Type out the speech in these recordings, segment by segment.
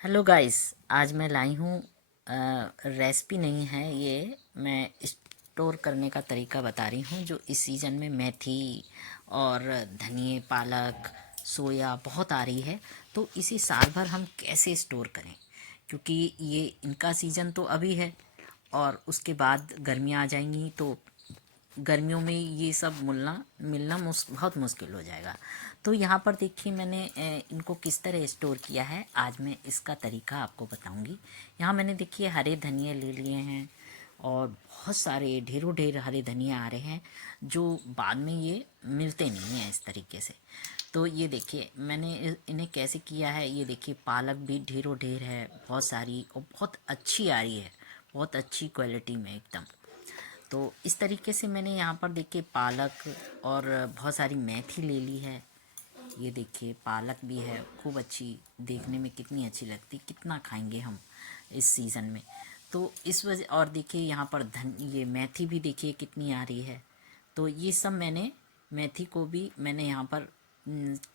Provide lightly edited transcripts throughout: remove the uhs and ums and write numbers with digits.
Hello guys. आज मैं लाई हूँ रेसिपी नहीं है ये, मैं स्टोर करने का तरीका बता रही हूँ। जो इस सीज़न में मेथी और धनिए, पालक, सोया बहुत आ रही है, तो इसे साल भर हम कैसे स्टोर करें, क्योंकि ये इनका सीज़न तो अभी है और उसके बाद गर्मियाँ आ जाएंगी, तो गर्मियों में ये सब मिलना मिलना बहुत मुश्किल हो जाएगा। तो यहाँ पर देखिए मैंने इनको किस तरह स्टोर किया है, आज मैं इसका तरीका आपको बताऊंगी। यहाँ मैंने देखिए हरे धनिया ले लिए हैं और बहुत सारे ढेरों ढेर हरे धनिया आ रहे हैं, जो बाद में ये मिलते नहीं हैं इस तरीके से। तो ये देखिए मैंने इन्हें कैसे किया है। ये देखिए पालक भी ढेरों ढेर है, बहुत सारी, और बहुत अच्छी आ रही है, बहुत अच्छी क्वालिटी में एकदम। तो इस तरीके से मैंने यहाँ पर देखिए पालक और बहुत सारी मेथी ले ली है। ये देखिए पालक भी है, खूब अच्छी, देखने में कितनी अच्छी लगती, कितना खाएंगे हम इस सीज़न में। तो इस वजह, और देखिए यहाँ पर ये मेथी भी देखिए कितनी आ रही है। तो ये सब मैंने, मेथी को भी मैंने यहाँ पर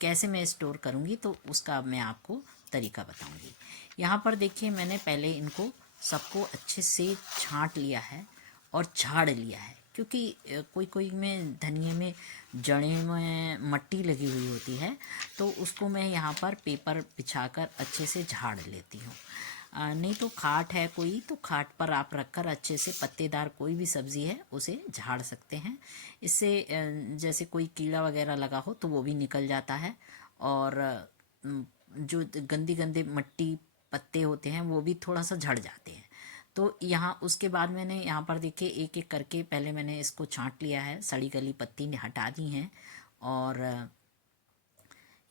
कैसे मैं स्टोर करूँगी तो उसका मैं आपको तरीका बताऊँगी। यहाँ पर देखिए मैंने पहले इनको सबको अच्छे से छांट लिया है और झाड़ लिया है, क्योंकि कोई कोई में धनिए में जड़ें में मट्टी लगी हुई होती है, तो उसको मैं यहाँ पर पेपर बिछाकर अच्छे से झाड़ लेती हूँ। नहीं तो खाट है कोई, तो खाट पर आप रखकर अच्छे से, पत्तेदार कोई भी सब्ज़ी है उसे झाड़ सकते हैं। इससे जैसे कोई कीड़ा वगैरह लगा हो तो वो भी निकल जाता है, और जो गंदी गंदे मट्टी पत्ते होते हैं वो भी थोड़ा सा झड़ जाते हैं। तो यहाँ उसके बाद मैंने यहाँ पर देखिए एक एक करके पहले मैंने इसको छांट लिया है, सड़ी गली पत्ती ने हटा दी हैं। और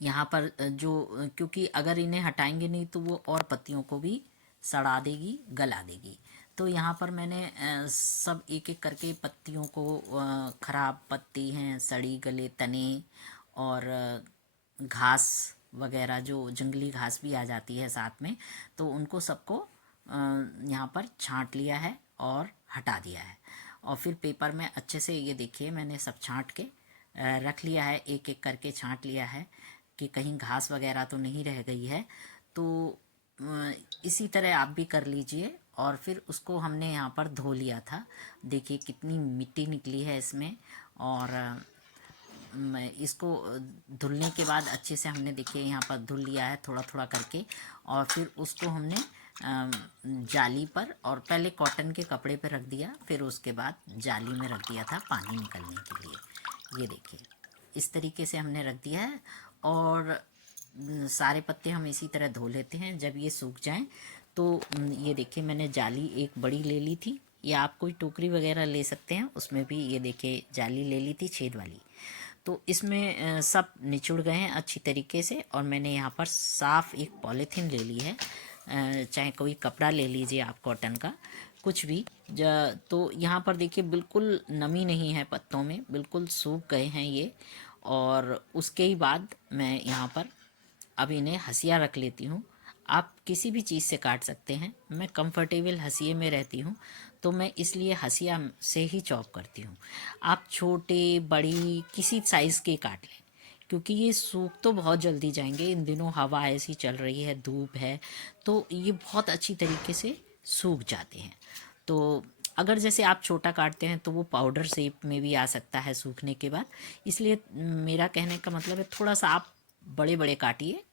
यहाँ पर क्योंकि अगर इन्हें हटाएंगे नहीं तो वो और पत्तियों को भी सड़ा देगी, गला देगी। तो यहाँ पर मैंने सब एक एक करके पत्तियों को, खराब पत्ती हैं, सड़ी गले तने, और घास वगैरह जो जंगली घास भी आ जाती है साथ में, तो उनको सबको यहाँ पर छांट लिया है और हटा दिया है। और फिर पेपर में अच्छे से, ये देखिए मैंने सब छांट के रख लिया है, एक एक करके छांट लिया है कि कहीं घास वगैरह तो नहीं रह गई है। तो इसी तरह आप भी कर लीजिए। और फिर उसको हमने यहाँ पर धो लिया था, देखिए कितनी मिट्टी निकली है इसमें। और इसको धुलने के बाद अच्छे से हमने देखिए यहाँ पर धुल लिया है थोड़ा थोड़ा करके। और फिर उसको हमने जाली पर, और पहले कॉटन के कपड़े पर रख दिया, फिर उसके बाद जाली में रख दिया था पानी निकलने के लिए। ये देखिए इस तरीके से हमने रख दिया है। और सारे पत्ते हम इसी तरह धो लेते हैं जब ये सूख जाएं। तो ये देखिए मैंने जाली एक बड़ी ले ली थी, या आप कोई टोकरी वगैरह ले सकते हैं, उसमें भी ये देखिए जाली ले ली थी छेद वाली। तो इसमें सब निचुड़ गए हैं अच्छी तरीके से। और मैंने यहाँ पर साफ़ एक पॉलीथीन ले ली है, चाहे कोई कपड़ा ले लीजिए आप कॉटन का, कुछ भी। तो यहाँ पर देखिए बिल्कुल नमी नहीं है पत्तों में, बिल्कुल सूख गए हैं ये। और उसके ही बाद मैं यहाँ पर अब इन्हें हंसिया रख लेती हूँ। आप किसी भी चीज़ से काट सकते हैं, मैं कंफर्टेबल हंसिए में रहती हूँ, तो मैं इसलिए हंसिया से ही चॉप करती हूँ। आप छोटे बड़ी किसी साइज़ के काट लें, क्योंकि ये सूख तो बहुत जल्दी जाएंगे। इन दिनों हवा ऐसी चल रही है, धूप है, तो ये बहुत अच्छी तरीके से सूख जाते हैं। तो अगर जैसे आप छोटा काटते हैं तो वो पाउडर शेप में भी आ सकता है सूखने के बाद। इसलिए मेरा कहने का मतलब है थोड़ा सा आप बड़े बड़े काटिए,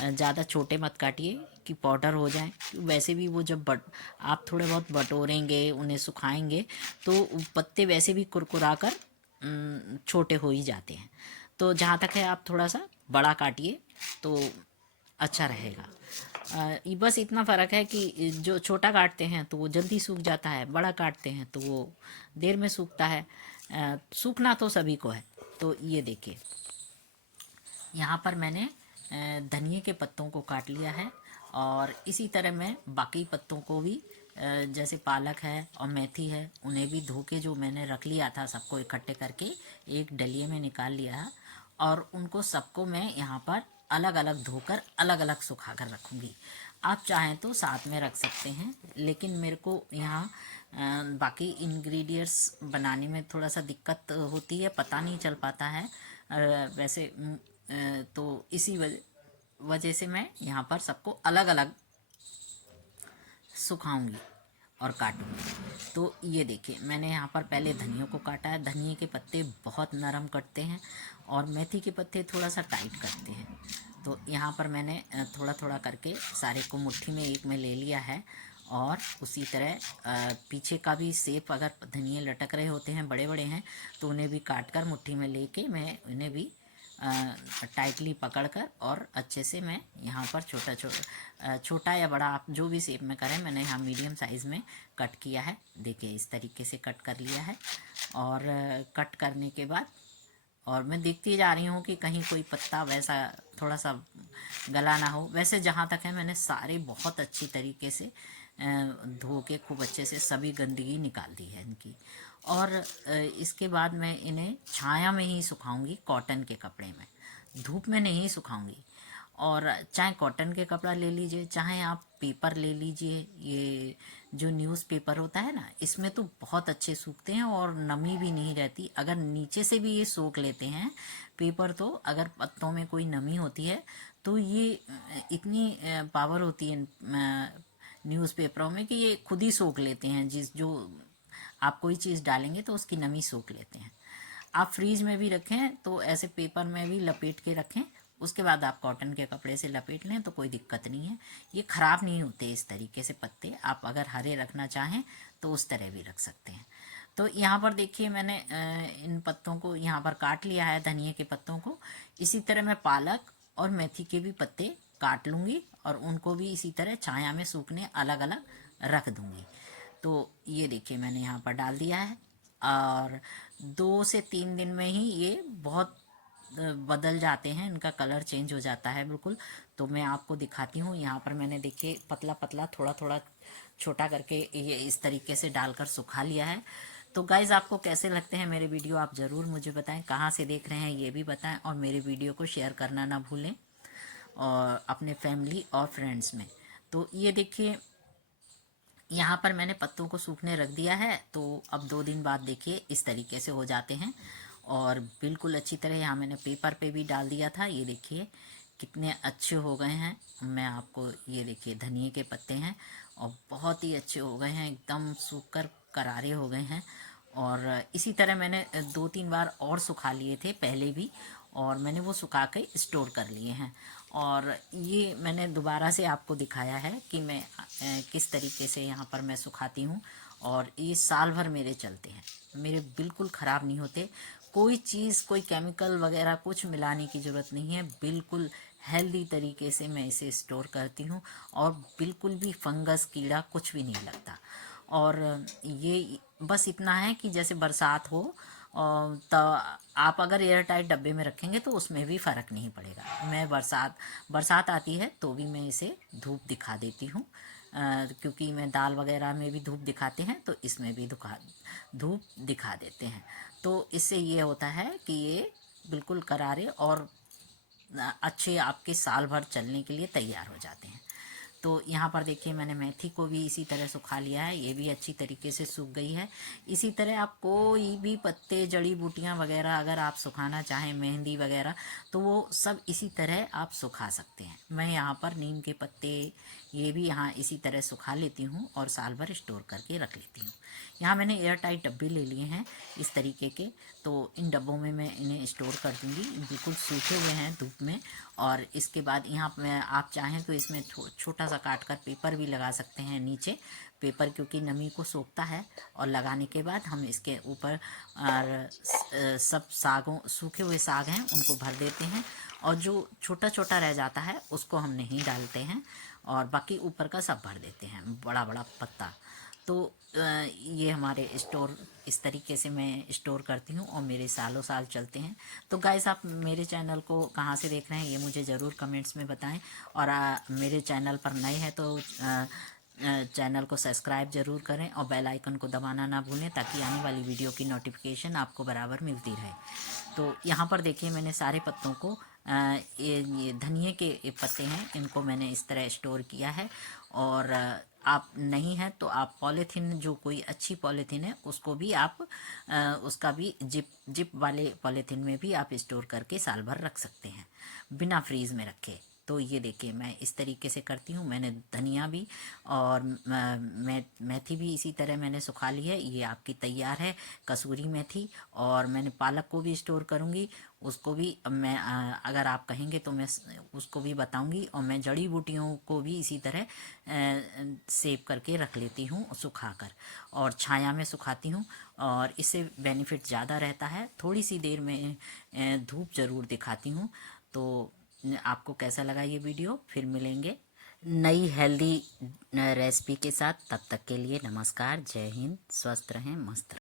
ज़्यादा छोटे मत काटिए कि पाउडर हो जाए। वैसे भी वो जब आप थोड़े बहुत बटोरेंगे, उन्हें सुखाएंगे, तो पत्ते वैसे भी कुरकुरा कर छोटे हो ही जाते हैं। तो जहाँ तक है आप थोड़ा सा बड़ा काटिए तो अच्छा रहेगा। ये बस इतना फ़र्क है कि जो छोटा काटते हैं तो वो जल्दी सूख जाता है, बड़ा काटते हैं तो वो देर में सूखता है। सूखना तो सभी को है। तो ये देखिए यहाँ पर मैंने धनिए के पत्तों को काट लिया है, और इसी तरह मैं बाकी पत्तों को भी, जैसे पालक है और मेथी है, उन्हें भी धो के जो मैंने रख लिया था सबको इकट्ठे करके एक डलिए में निकाल लिया है। और उनको सबको मैं यहाँ पर अलग अलग धोकर अलग अलग सुखा कर रखूँगी। आप चाहें तो साथ में रख सकते हैं, लेकिन मेरे को यहाँ बाकी इंग्रेडिएंट्स बनाने में थोड़ा सा दिक्कत होती है, पता नहीं चल पाता है। वैसे तो इसी वजह से मैं यहाँ पर सबको अलग अलग सुखाऊंगी और काटूंगी। तो ये देखिए मैंने यहाँ पर पहले धनिया को काटा है। धनिए के पत्ते बहुत नरम कटते हैं और मेथी के पत्ते थोड़ा सा टाइट कटते हैं। तो यहाँ पर मैंने थोड़ा थोड़ा करके सारे को मुट्ठी में एक में ले लिया है। और उसी तरह पीछे का भी सेप, अगर धनिए लटक रहे होते हैं बड़े बड़े हैं तो उन्हें भी काट कर मुट्ठी में लेके मैं उन्हें भी टाइटली पकड़कर और अच्छे से मैं यहाँ पर छोटा या बड़ा आप जो भी शेप में करें, मैंने यहाँ मीडियम साइज़ में कट किया है। देखिए इस तरीके से कट कर लिया है। और कट करने के बाद और मैं देखती जा रही हूँ कि कहीं कोई पत्ता वैसा थोड़ा सा गला ना हो। वैसे जहाँ तक है मैंने सारे बहुत अच्छी तरीके से धो के खूब अच्छे से सभी गंदगी निकाल दी है इनकी। और इसके बाद मैं इन्हें छाया में ही सुखाऊंगी, कॉटन के कपड़े में, धूप में नहीं सुखाऊंगी। और चाहे कॉटन के कपड़ा ले लीजिए, चाहे आप पेपर ले लीजिए, ये जो न्यूज़ पेपर होता है ना, इसमें तो बहुत अच्छे सूखते हैं और नमी भी नहीं रहती। अगर नीचे से भी ये सोख लेते हैं पेपर, तो अगर पत्तों में कोई नमी होती है तो ये इतनी पावर होती है न्यूज़ पेपरों में कि ये खुद ही सोख लेते हैं। जो आप कोई चीज़ डालेंगे तो उसकी नमी सोख लेते हैं। आप फ्रीज में भी रखें तो ऐसे पेपर में भी लपेट के रखें, उसके बाद आप कॉटन के कपड़े से लपेट लें तो कोई दिक्कत नहीं है। ये ख़राब नहीं होते इस तरीके से पत्ते। आप अगर हरे रखना चाहें तो उस तरह भी रख सकते हैं। तो यहाँ पर देखिए मैंने इन पत्तों को यहाँ पर काट लिया है, धनिए के पत्तों को। इसी तरह मैं पालक और मेथी के भी पत्ते काट लूँगी और उनको भी इसी तरह छाया में सूखने अलग अलग रख दूँगी। तो ये देखिए मैंने यहाँ पर डाल दिया है और 2 से 3 दिन में ही ये बहुत बदल जाते हैं, इनका कलर चेंज हो जाता है बिल्कुल। तो मैं आपको दिखाती हूँ। यहाँ पर मैंने देखिए पतला पतला थोड़ा थोड़ा छोटा करके ये इस तरीके से डालकर सुखा लिया है। तो गाइज़ आपको कैसे लगते हैं मेरे वीडियो, आप ज़रूर मुझे बताएं। कहाँ से देख रहे हैं ये भी बताएं और मेरे वीडियो को शेयर करना ना भूलें और अपने फैमिली और फ्रेंड्स में। तो ये देखिए यहाँ पर मैंने पत्तों को सूखने रख दिया है। तो अब 2 दिन बाद देखिए इस तरीके से हो जाते हैं और बिल्कुल अच्छी तरह। यहाँ मैंने पेपर पे भी डाल दिया था। ये देखिए कितने अच्छे हो गए हैं। मैं आपको ये देखिए धनिए के पत्ते हैं और बहुत ही अच्छे हो गए हैं, एकदम सूख कर करारे हो गए हैं। और इसी तरह मैंने 2-3 बार और सुखा लिए थे पहले भी, और मैंने वो सुखा के स्टोर कर लिए हैं। और ये मैंने दोबारा से आपको दिखाया है कि मैं किस तरीके से यहाँ पर मैं सुखाती हूँ। और ये साल भर मेरे चलते हैं, मेरे बिल्कुल ख़राब नहीं होते। कोई चीज़, कोई केमिकल वगैरह कुछ मिलाने की ज़रूरत नहीं है। बिल्कुल हेल्दी तरीके से मैं इसे स्टोर करती हूँ और बिल्कुल भी फंगस कीड़ा कुछ भी नहीं लगता। और ये बस इतना है कि जैसे बरसात हो तो आप अगर एयर टाइट डब्बे में रखेंगे तो उसमें भी फ़र्क नहीं पड़ेगा। मैं बरसात आती है तो भी मैं इसे धूप दिखा देती हूँ, क्योंकि मैं दाल वगैरह में भी धूप दिखाते हैं तो इसमें भी धूप दिखा देते हैं। तो इससे ये होता है कि ये बिल्कुल करारे और अच्छे आपके साल भर चलने के लिए तैयार हो जाते हैं। तो यहाँ पर देखिए मैंने मेथी को भी इसी तरह सुखा लिया है, ये भी अच्छी तरीके से सूख गई है। इसी तरह आप कोई भी पत्ते, जड़ी बूटियाँ वगैरह अगर आप सुखाना चाहें, मेहंदी वगैरह, तो वो सब इसी तरह आप सुखा सकते हैं। मैं यहाँ पर नीम के पत्ते ये भी यहाँ इसी तरह सुखा लेती हूँ और साल भर स्टोर करके रख लेती हूँ। यहाँ मैंने एयर टाइट डब्बे ले लिए हैं इस तरीके के, तो इन डब्बों में मैं इन्हें स्टोर कर दूँगी। बिल्कुल सूखे हुए हैं धूप में। और इसके बाद यहाँ में आप चाहें तो इसमें छोटा सा काट कर पेपर भी लगा सकते हैं नीचे। पेपर क्योंकि नमी को सोखता है। और लगाने के बाद हम इसके ऊपर सब सूखे हुए साग हैं उनको भर देते हैं, और जो छोटा छोटा रह जाता है उसको हम नहीं डालते हैं और बाकी ऊपर का सब भर देते हैं, बड़ा बड़ा पत्ता। तो ये हमारे स्टोर इस तरीके से मैं स्टोर करती हूँ और मेरे सालों साल चलते हैं। तो गाइस आप मेरे चैनल को कहाँ से देख रहे हैं ये मुझे ज़रूर कमेंट्स में बताएं। और मेरे चैनल पर नए हैं तो चैनल को सब्सक्राइब ज़रूर करें और बेल आइकन को दबाना ना भूलें, ताकि आने वाली वीडियो की नोटिफिकेशन आपको बराबर मिलती रहे। तो यहाँ पर देखिए मैंने सारे पत्तों को ये धनिए के पत्ते हैं, इनको मैंने इस तरह स्टोर किया है। और आप नहीं है तो आप पॉलीथीन, जो कोई अच्छी पॉलीथीन है उसको भी आप उसका भी जिप वाले पॉलीथीन में भी आप स्टोर करके साल भर रख सकते हैं बिना फ्रीज में रखे। तो ये देखिए मैं इस तरीके से करती हूँ। मैंने धनिया भी और मेथी भी इसी तरह मैंने सुखा ली है। ये आपकी तैयार है कसूरी मेथी। और मैंने पालक को भी स्टोर करूँगी, उसको भी अब मैं अगर आप कहेंगे तो मैं उसको भी बताऊंगी। और मैं जड़ी बूटियों को भी इसी तरह सेव करके रख लेती हूँ सुखा कर, और छाया में सुखाती हूँ। और इससे बेनिफिट ज़्यादा रहता है। थोड़ी सी देर में धूप ज़रूर दिखाती हूँ। तो आपको कैसा लगा ये वीडियो? फिर मिलेंगे नई हेल्दी रेसिपी के साथ। तब तक के लिए नमस्कार, जय हिंद, स्वस्थ रहें, मस्त रहें।